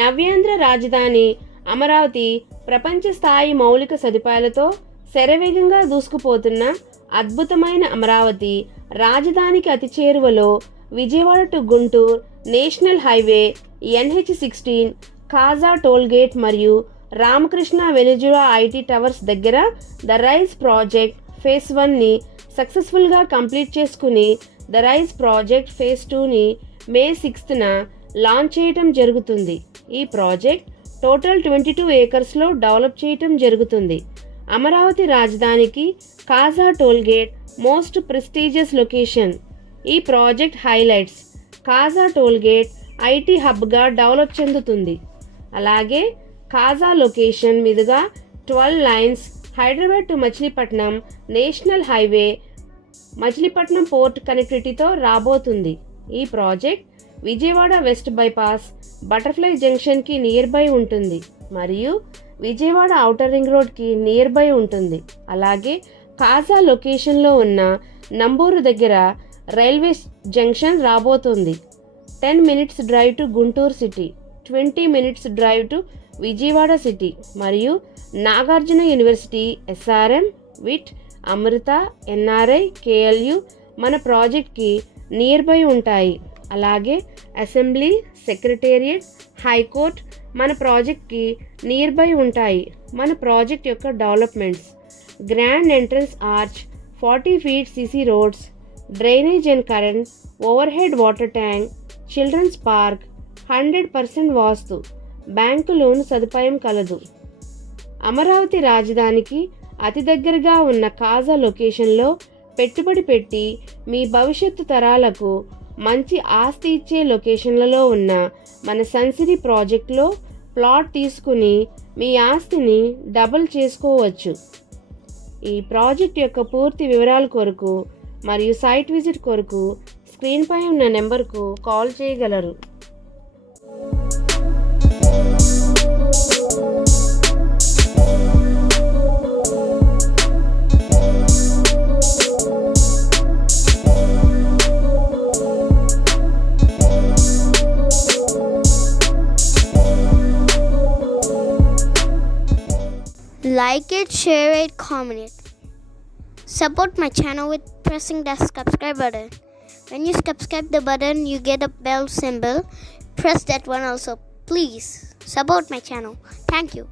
నవ్యాంధ్ర రాజధాని అమరావతి ప్రపంచ స్థాయి మౌలిక సదుపాయాలతో శరవేగంగా దూసుకుపోతున్న అద్భుతమైన అమరావతి రాజధానికి అతి చేరువలో Vijayawada to Guntur national highway NH16 Kaza tollgate మరియు రామకృష్ణ వెనిజులా ఐటీ టవర్స్ దగ్గర ద రైజ్ ప్రాజెక్ట్ ఫేజ్ 1ని సక్సెస్ఫుల్గా కంప్లీట్ చేసుకుని ద రైజ్ ప్రాజెక్ట్ ఫేజ్ 2ని మే 6న లాంచ్ చేయటం జరుగుతుంది. ఈ ప్రాజెక్ట్ టోటల్ 22 ఏకర్స్లో డెవలప్ చేయటం జరుగుతుంది. అమరావతి రాజధానికి Kaza tollgate most prestigious location. ఈ project highlights Kaza tollgate IT హబ్గా డెవలప్ చెందుతుంది. అలాగే కాజా లొకేషన్ మీదుగా 12 lines Hyderabad to Machilipatnam national highway Machilipatnam port కనెక్టివిటీతో రాబోతుంది. ఈ project Vijayawada west bypass butterfly జంక్షన్కి నియర్ బై ఉంటుంది మరియు విజయవాడ ఔటర్ రింగ్ రోడ్కి నియర్ బై ఉంటుంది. అలాగే కాజా లొకేషన్లో ఉన్న నంబూరు దగ్గర రైల్వే జంక్షన్ రాబోతుంది. 10 minutes drive to Guntur city, 20 minutes drive to Vijayawada city మరియు నాగార్జున యూనివర్సిటీ, SRM, విట్, అమృత, NRI, KLU మన ప్రాజెక్ట్కి నియర్ బై ఉంటాయి. అలాగే అసెంబ్లీ, సెక్రటేరియట్, హైకోర్ట్ మన ప్రాజెక్ట్కి నియర్ బై ఉంటాయి. మన ప్రాజెక్ట్ యొక్క developments: grand entrance arch, 40 feet CC roads, drainage and current, overhead water tank, children's park, 100% vastu, bank loan సదుపాయం కలదు. అమరావతి రాజధానికి అతి దగ్గరగా ఉన్న కాజా లొకేషన్లో పెట్టుబడి పెట్టి మీ భవిష్యత్తు తరాలకు మంచి ఆస్తి ఇచ్చే లొకేషన్లలో ఉన్న మన సన్సిటీ ప్రాజెక్టులో ప్లాట్ తీసుకుని మీ ఆస్తిని డబుల్ చేసుకోవచ్చు. ఈ ప్రాజెక్ట్ యొక్క పూర్తి వివరాల కొరకు మరియు సైట్ విజిట్ కొరకు స్క్రీన్పై ఉన్న నెంబర్కు కాల్ చేయగలరు. Like it, share it, comment it. Support my channel with pressing the subscribe button. When you subscribe the button, you get a bell symbol. Press that one also. Please support my channel. Thank you.